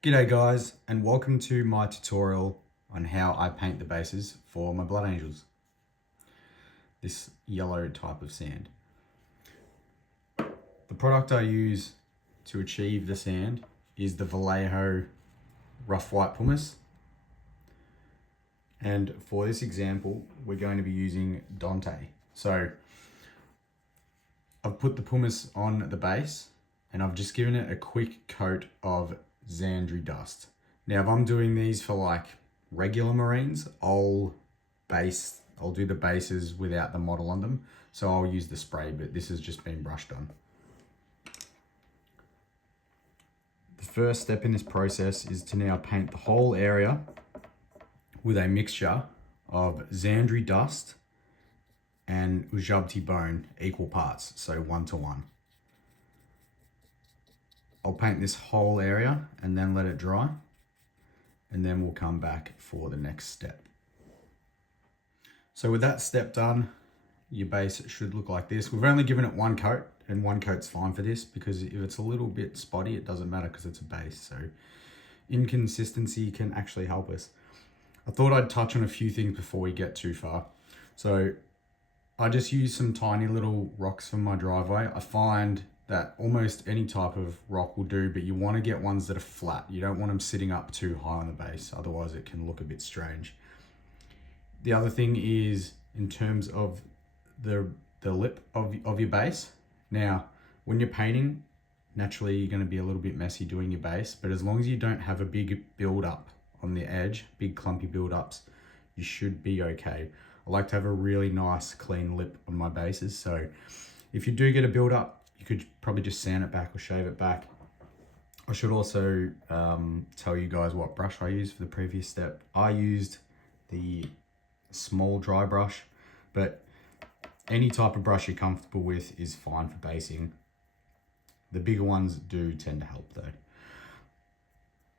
G'day guys, and welcome to my tutorial on how I paint the bases for my Blood Angels. This yellow type of sand. The product I use to achieve the sand is the Vallejo Rough White Pumice. And for this example, we're going to be using Dante. So I've put the pumice on the base and I've just given it a quick coat of Zandri dust. Now, if I'm doing these for like regular marines, I'll do the bases without the model on them. So I'll use the spray, but this has just been brushed on. The first step in this process is to now paint the whole area with a mixture of Zandri dust and Ushabti bone, equal parts, so 1:1. I'll paint this whole area and then let it dry, and then we'll come back for the next step. So with that step done, your base should look like this. We've only given it one coat, and one coat's fine for this because if it's a little bit spotty, it doesn't matter because it's a base. So inconsistency can actually help us. I thought I'd touch on a few things before we get too far. So I just use some tiny little rocks from my driveway. I find that almost any type of rock will do, but you want to get ones that are flat. You don't want them sitting up too high on the base, otherwise it can look a bit strange. The other thing is in terms of the lip of your base. Now, when you're painting, naturally you're going to be a little bit messy doing your base, but as long as you don't have a big build up on the edge, big clumpy build ups, you should be okay. I like to have a really nice clean lip on my bases, so if you do get a build up, you could probably just sand it back or shave it back. I should also tell you guys what brush I used for the previous step. I used the small dry brush, but any type of brush you're comfortable with is fine for basing. The bigger ones do tend to help though.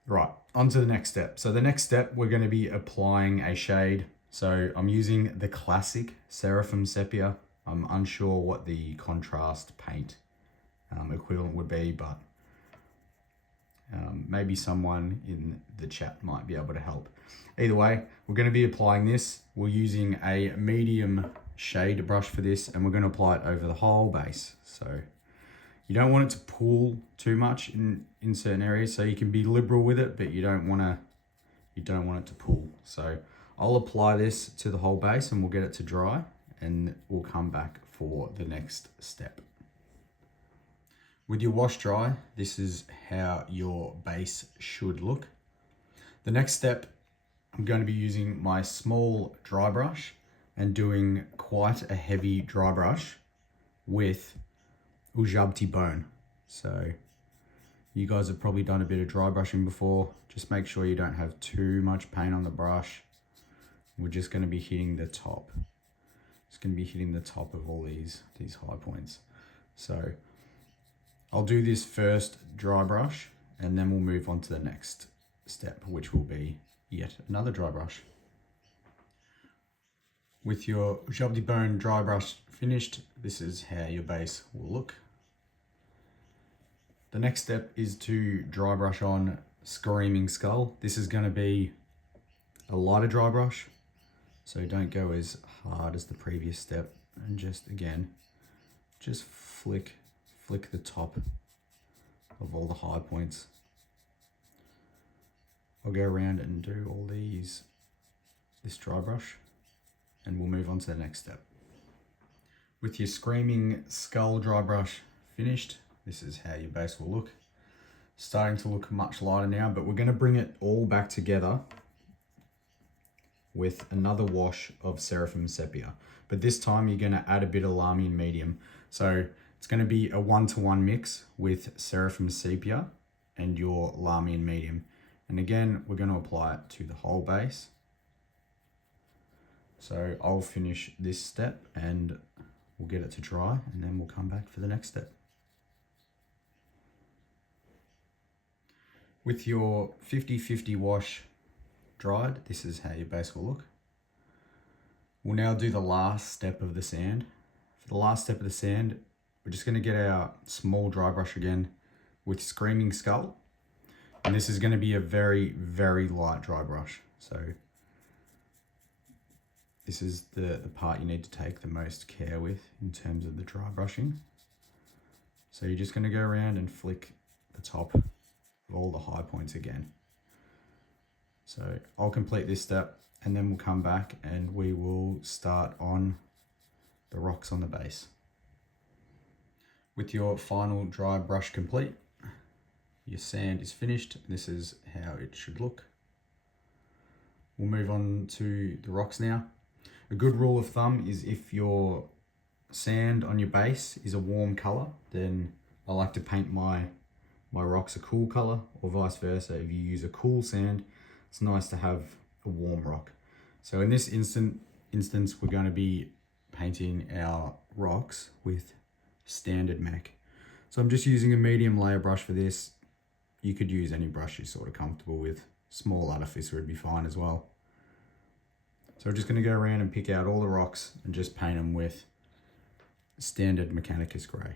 Right, on to the next step. So the next step, we're going to be applying a shade. So I'm using the classic Seraphim Sepia. I'm unsure what the contrast paint equivalent would be, but maybe someone in the chat might be able to help. Either way, we're going to be applying this. We're using a medium shade brush for this, and we're going to apply it over the whole base. So you don't want it to pull too much in certain areas, so you can be liberal with it, but you don't want it to pull. So I'll apply this to the whole base and we'll get it to dry, and we'll come back for the next step. With your wash dry, this is how your base should look. The next step, I'm going to be using my small dry brush and doing quite a heavy dry brush with Ushabti bone. So you guys have probably done a bit of dry brushing before. Just make sure you don't have too much paint on the brush. We're just going to be hitting the top. It's going to be hitting the top of all these high points. So I'll do this first dry brush, and then we'll move on to the next step, which will be yet another dry brush. With your Ushabti bone dry brush finished, this is how your base will look. The next step is to dry brush on Screaming Skull. This is going to be a lighter dry brush, so don't go as hard as the previous step, and just flick the top of all the high points. I'll go around and do all this dry brush, and we'll move on to the next step. With your Screaming Skull dry brush finished, this is how your base will look. Starting to look much lighter now, but we're going to bring it all back together with another wash of Seraphim Sepia. But this time you're going to add a bit of Lahmian medium. So it's going to be a 1:1 mix with Seraphim Sepia and your Lahmian medium. And again, we're going to apply it to the whole base. So I'll finish this step and we'll get it to dry, and then we'll come back for the next step. With your 50-50 wash dried, this is how your base will look. We'll now do the last step of the sand. For the last step of the sand, we're just going to get our small dry brush again with Screaming Skull. And this is going to be a very, very light dry brush. So this is the part you need to take the most care with in terms of the dry brushing. So you're just going to go around and flick the top of all the high points again. So I'll complete this step and then we'll come back and we will start on the rocks on the base. With your final dry brush complete, your sand is finished. This is how it should look. We'll move on to the rocks now. A good rule of thumb is if your sand on your base is a warm color, then I like to paint my rocks a cool color, or vice versa. If you use a cool sand, it's nice to have a warm rock. So in this instance, we're going to be painting our rocks with standard mech. So I'm just using a medium layer brush for this. You could use any brush you're sort of comfortable with. Small artificer would be fine as well. So we're just going to go around and pick out all the rocks and just paint them with standard Mechanicus grey.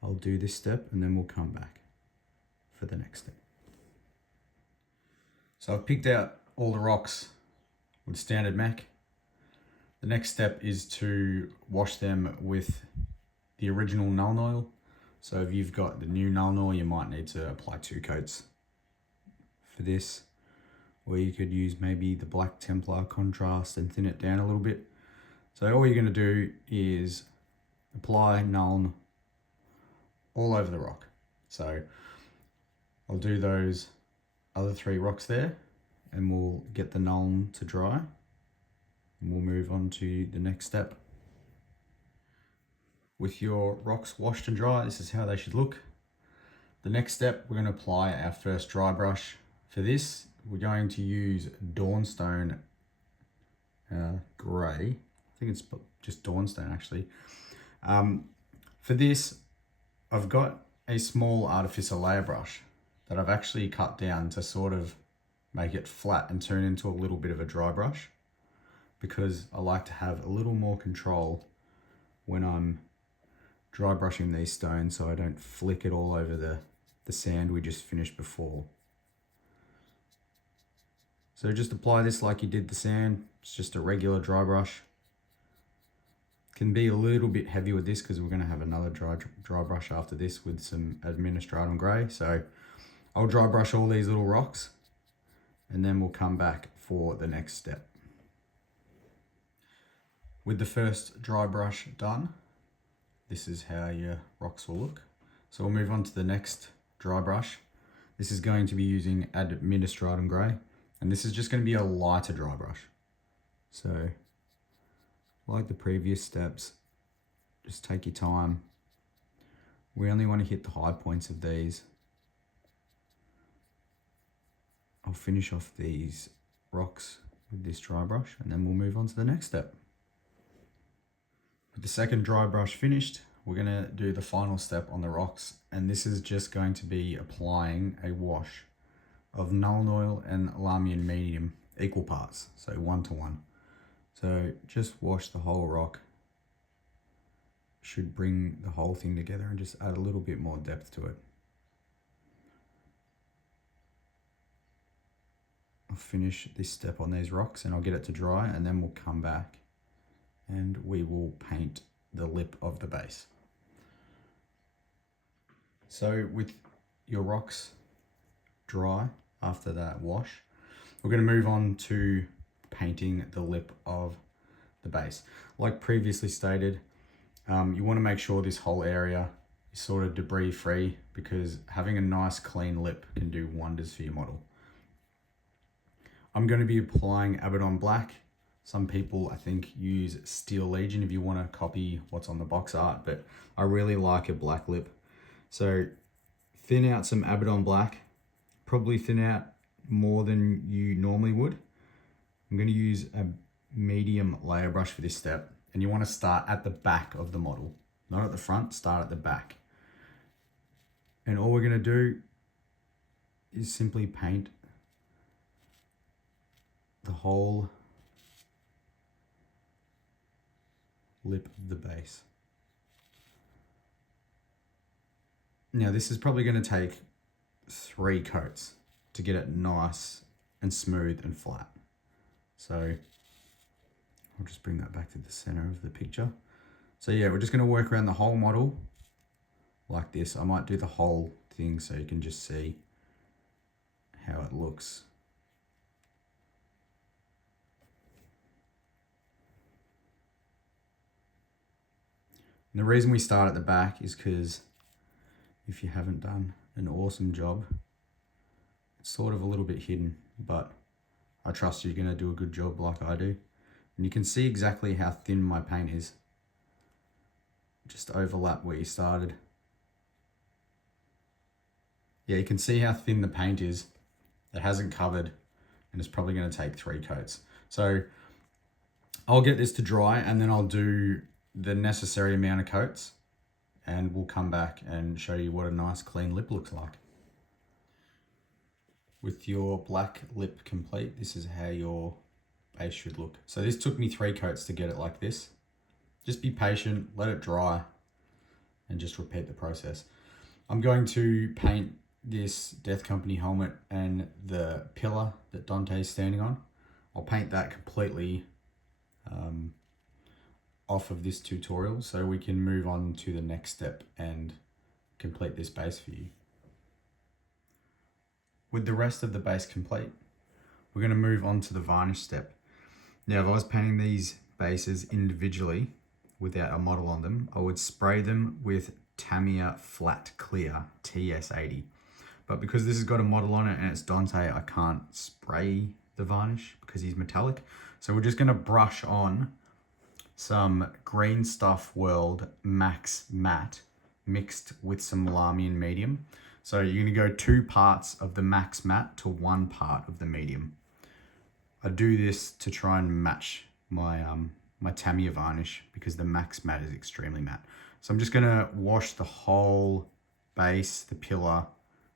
I'll do this step and then we'll come back for the next step. So I've picked out all the rocks with standard mech. The next step is to wash them with the original Null Oil. So if you've got the new Null Oil, you might need to apply 2 coats for this. Or you could use maybe the Black Templar contrast and thin it down a little bit. So all you're going to do is apply Nuln all over the rock. So I'll do those other 3 rocks there and we'll get the Nuln to dry and we'll move on to the next step. With your rocks washed and dry, this is how they should look. The next step, we're going to apply our first dry brush. For this, we're going to use Dawnstone grey. I think it's just Dawnstone actually. For this, I've got a small artificer layer brush that I've actually cut down to sort of make it flat and turn into a little bit of a dry brush, because I like to have a little more control when I'm dry brushing these stones so I don't flick it all over the sand we just finished before. So just apply this like you did the sand. It's just a regular dry brush. Can be a little bit heavy with this because we're going to have another dry brush after this with some Administratum grey. So I'll dry brush all these little rocks and then we'll come back for the next step. With the first dry brush done, this is how your rocks will look. So we'll move on to the next dry brush. This is going to be using Administratum grey, and this is just going to be a lighter dry brush. So like the previous steps, just take your time. We only want to hit the high points of these. I'll finish off these rocks with this dry brush and then we'll move on to the next step. With the second dry brush finished, we're going to do the final step on the rocks, and this is just going to be applying a wash of Null Oil and Lahmian medium, equal parts, so 1 to 1. So just wash the whole rock. Should bring the whole thing together and just add a little bit more depth to it. I'll finish this step on these rocks and I'll get it to dry, and then we'll come back and we will paint the lip of the base. So with your rocks dry after that wash, we're going to move on to painting the lip of the base. Like previously stated, you want to make sure this whole area is sort of debris free, because having a nice clean lip can do wonders for your model. I'm going to be applying Abaddon Black. Some people, I think, use Steel Legion if you want to copy what's on the box art, but I really like a black lip. So thin out some Abaddon Black, probably thin out more than you normally would. I'm going to use a medium layer brush for this step, and you want to start at the back of the model, not at the front, start at the back. And all we're going to do is simply paint the whole lip of the base. Now this is probably going to take 3 coats to get it nice and smooth and flat. So I'll just bring that back to the center of the picture. So yeah, we're just going to work around the whole model like this. I might do the whole thing so you can just see how it looks. And the reason we start at the back is because if you haven't done an awesome job, it's sort of a little bit hidden, but I trust you're going to do a good job like I do. And you can see exactly how thin my paint is. Just overlap where you started. Yeah, you can see how thin the paint is. It hasn't covered, and it's probably going to take 3 coats. So I'll get this to dry, and then I'll do the necessary amount of coats, and we'll come back and show you what a nice clean lip looks like. With your black lip complete, this is how your base should look. So this took me 3 coats to get it like this. Just be patient, let it dry, and just repeat the process. I'm going to paint this Death Company helmet and the pillar that Dante is standing on. I'll paint that completely off of this tutorial so we can move on to the next step and complete this base for you. With the rest of the base complete, we're going to move on to the varnish step. Now, if I was painting these bases individually without a model on them, I would spray them with Tamiya Flat Clear TS80. But because this has got a model on it and it's Dante, I can't spray the varnish because he's metallic. So we're just going to brush on some Green Stuff World Maxx Matte mixed with some Lahmian medium. So you're going to go 2 parts of the Maxx Matte to 1 part of the medium. I do this to try and match my my Tamiya varnish because the Maxx Matte is extremely matte. So I'm just going to wash the whole base, the pillar,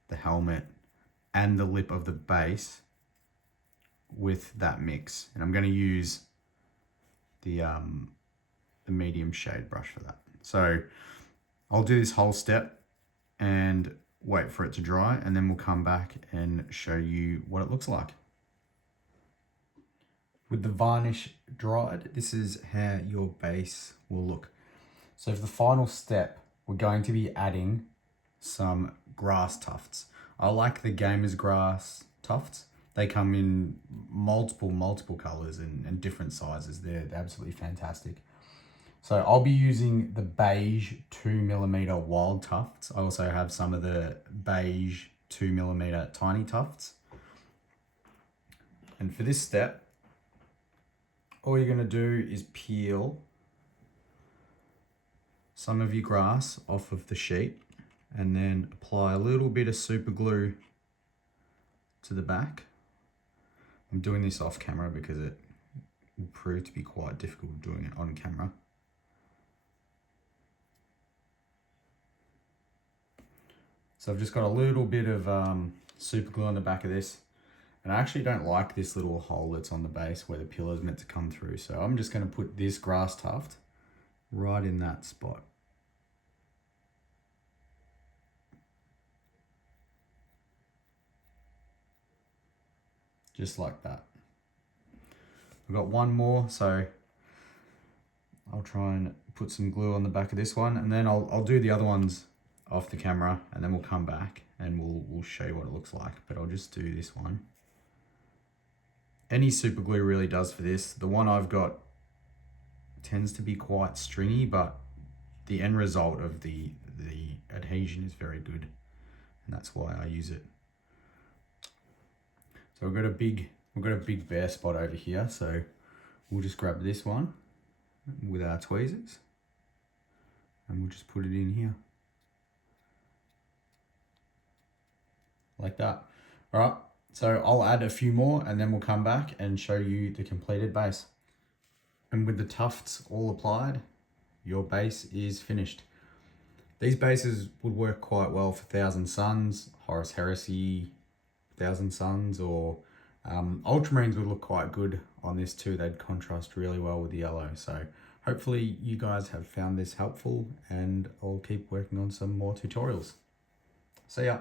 the helmet, and the lip of the base with that mix. And I'm going to use the medium shade brush for that. So I'll do this whole step and wait for it to dry, and then we'll come back and show you what it looks like. With the varnish dried, this is how your base will look. So for the final step, we're going to be adding some grass tufts. I like the gamer's grass tufts. They come in multiple colors and different sizes. They're absolutely fantastic. So I'll be using the beige 2mm wild tufts. I also have some of the beige 2mm tiny tufts. And for this step, all you're going to do is peel some of your grass off of the sheet and then apply a little bit of super glue to the back. I'm doing this off camera because it will prove to be quite difficult doing it on camera. So I've just got a little bit of super glue on the back of this. And I actually don't like this little hole that's on the base where the pillar is meant to come through. So I'm just going to put this grass tuft right in that spot. Just like that. I've got one more, so I'll try and put some glue on the back of this one, and then I'll do the other ones off the camera, and then we'll come back and we'll show you what it looks like. But I'll just do this one. Any super glue really does for this. The one I've got tends to be quite stringy, but the end result of the adhesion is very good, and that's why I use it. So we've got a big bare spot over here, so we'll just grab this one with our tweezers and we'll just put it in here like that. All right, so I'll add a few more and then we'll come back and show you the completed base. And with the tufts all applied, your base is finished. These bases would work quite well for Thousand Suns, Horus Heresy, Thousand Suns, or Ultramarines would look quite good on this too. They'd contrast really well with the yellow. So hopefully you guys have found this helpful, and I'll keep working on some more tutorials. See ya.